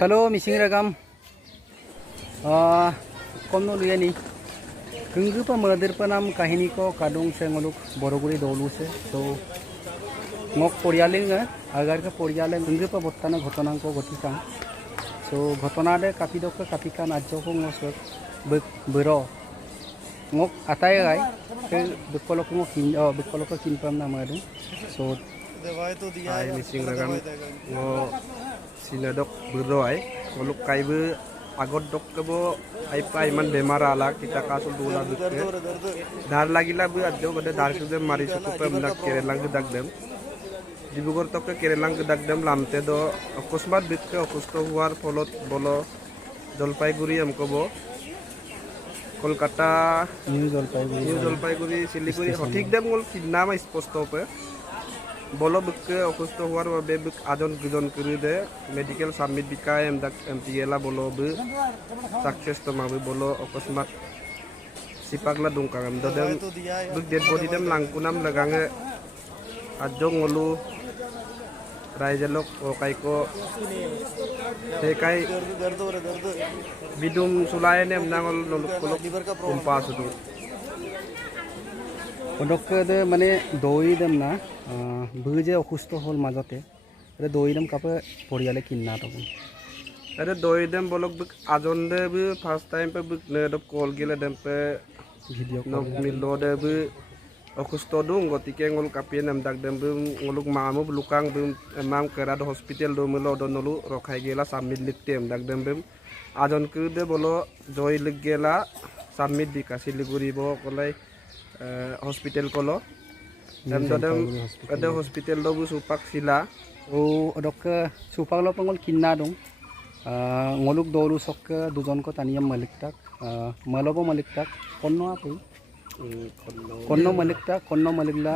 Halo mising ragam komno luyani kenggu pa madir panam kahini ko kadung se ngoluk boroguri dolu se so ngok porialing agar ke porialing kenggu pa bottana ghotona ko gotikang so ghotona de kapi dok kapi kan ajo ko ngosok bero ngok atai gai ke bekolok ngok bekolok kin pam na madu so दवाई तो दिया है missing रगम वो सिनादक बरोय koluk kaibu agot dok kebo ai man bemar ala kita kasul dula bikke dar lagi la bu adjo gode dar sude mari suku pem nak kerelang gedak dem dibugor tok kerelang gedak dem lamte do akusmat bikke akusto huar folot bolo Jalpaiguri আমকবো কলকাতা নিউ জলপাইগুড়ি শিলিগুড়ি সঠিক দেম গল নাম স্পষ্ট pay বলো বিকে অসুস্থ হওয়ার বাবে আজন দুজন করে দে মেডিকেল সাবমিট বিকায় এমটিএলা বলো বি সাকসেস তোমাবি বলো অকস্মাত সিপাগলা দুংকাম দদেম বিক ডেড বডি দেম লাংকুনাম লাগাঙে আজং ngolu রাইজেলক কাইকো হেকাই bidum sulayan em nangol noluk kolok kumpas itu odok de mane doi dem na buje okusto hol majote re doi dem kape poriale kinna to ada doi dem bolok bik ajon de bi first time pe bik ne dop call gile dem pe video nok milo de bi okusto dung gotike ngol kapien em dak dem bi ngoluk mamu lukang bi emam kera do hospital do milo do nolu rokhai gela samit litem dak dem bim ajon kude bolo joy liggela submit dika siliguri bo kolai hospital kolo dem dodem ada hospital do bu supak sila o odok supak lo pangol kinna dong ngoluk dolu sok dujon ko taniam malik tak malobo malik tak konno apu konno malikla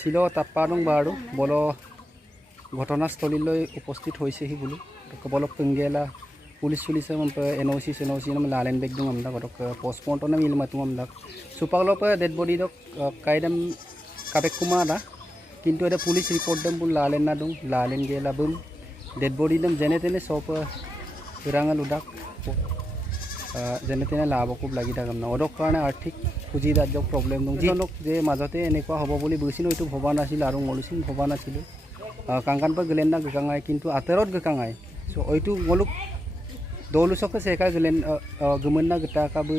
silo tappa dong baru bolo ঘটনাস্থলীলৈ উপস্থিত হৈছে হি বুলি বলক পেঙ্গেলা police NOC নাম লালেন বেগ দং আমদা গটক post-mortem মিল মাতুম আমদা সুপাগলপ dead body দক কাইদম কাপেক কুমা দা কিন্তু এটা police report দম বুল লালেন না দং লালেন গেলা বুম ডেড বডি দম জেনে তেনে সপ রাঙাল উদাক জেনে তেনে লাভ খুব লাগি থাকাম না অদক কাৰণে আৰ্থিক পুঁজি দাযক প্ৰব্লেম দং যিজনক যে মাজতে এনেকুৱা হ'ব বুলি বুজিছিল এইটো ভবা নাছিল আৰু মলুচিন ভবা নাছিল কাংকান पर गेलेना गकांगाय किंतु आतरत गकांगाय सो ओइतु गलुक दलुसक सेका गेलेन गमनना गटा काबु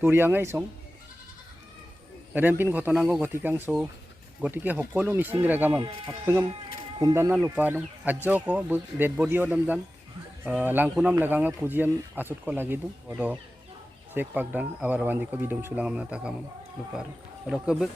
तुरियांगाय सं रेमपिन घटनांगो गतिकां सो गतिके हकलो मिसिं रागामाम आपंगम कुमदाना लुपा दं आज्जो को डेड बॉडी दमजान लांकुनाम लगांगा पुजियम आसुत को लागिदु ओदो सेक पाकदां आबार वान्दी को बिदम सुलांगम ना ताकाम लुपा ओदो कबक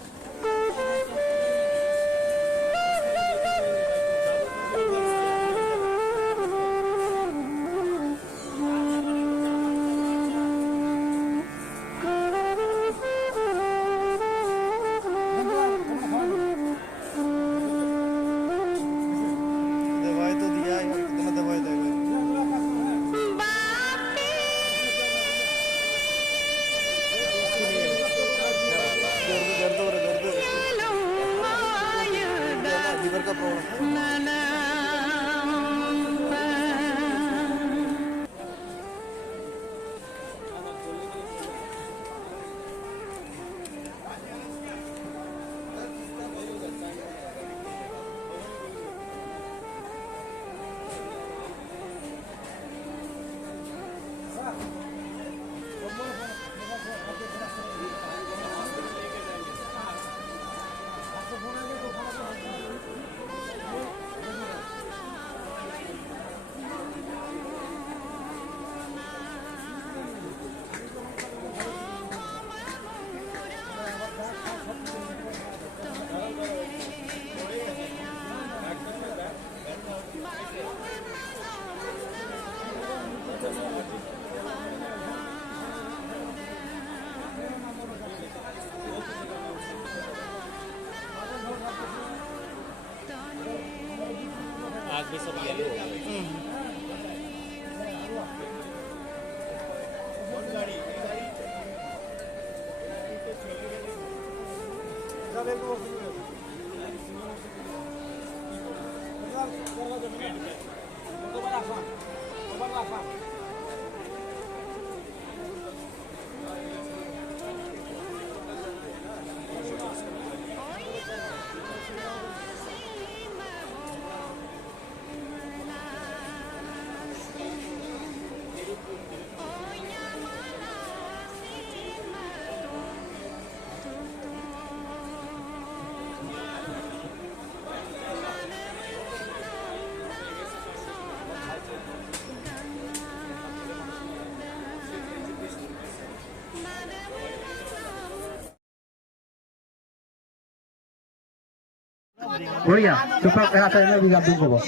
Oh iya, cepat rasanya juga tunggu.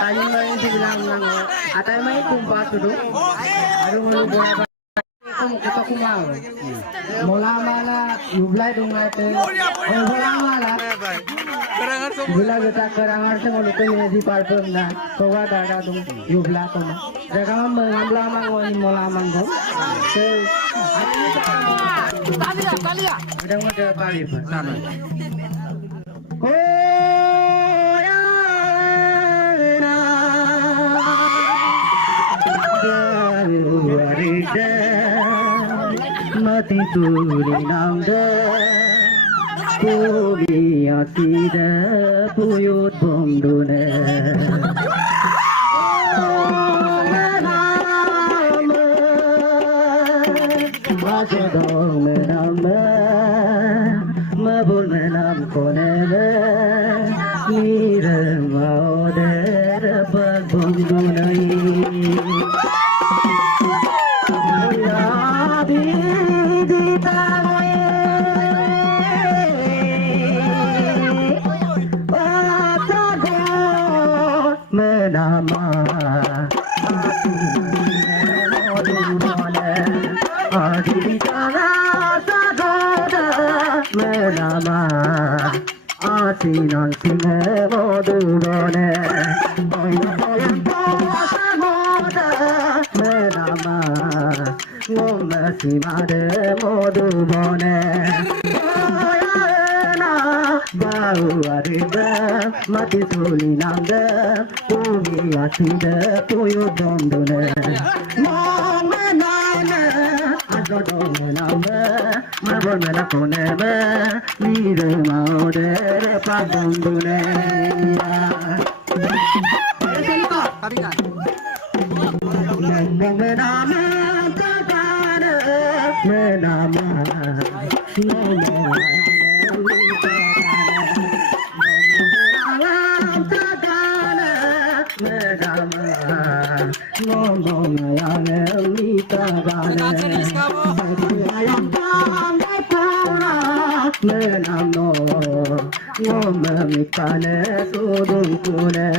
Tadi main bilang atau main kumpas dulu. Aduh malu buat kita kumau. Mola mala yublai dong nate. Oh mola mala. Bila kita kerangan semua itu menjadi parpun na. Kau ada dong yubla tu. Jangan mengambil mangon mola mangon. Talia. Udah mau ke Bali, sana. Mati turi nangda, kobi asida puyut bomdune. Dong menamba, mabul menam konele, nire mauder pagbundunai. Nabi ditamoye, atago menama. Menama asinan singe modubone boya boya moda menama ngome simade modubone boya na bau arida mati sulinande umi aside puyo dondone ngome nane agodong name mabol mena koneme nire maodere pagondune menama takane menama menamo ngome mikane sudun kune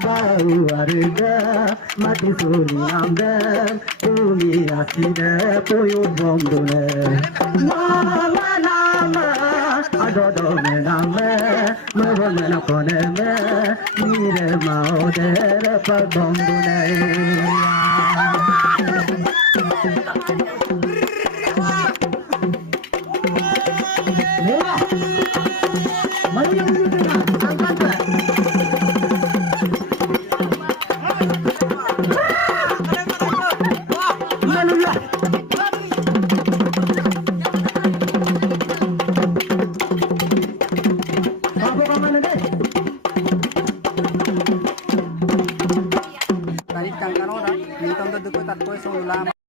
bau arida mati suri namde umi aside puyu bomdune nama nama adodo mename mabol mena koneme nire maodere pagbomdune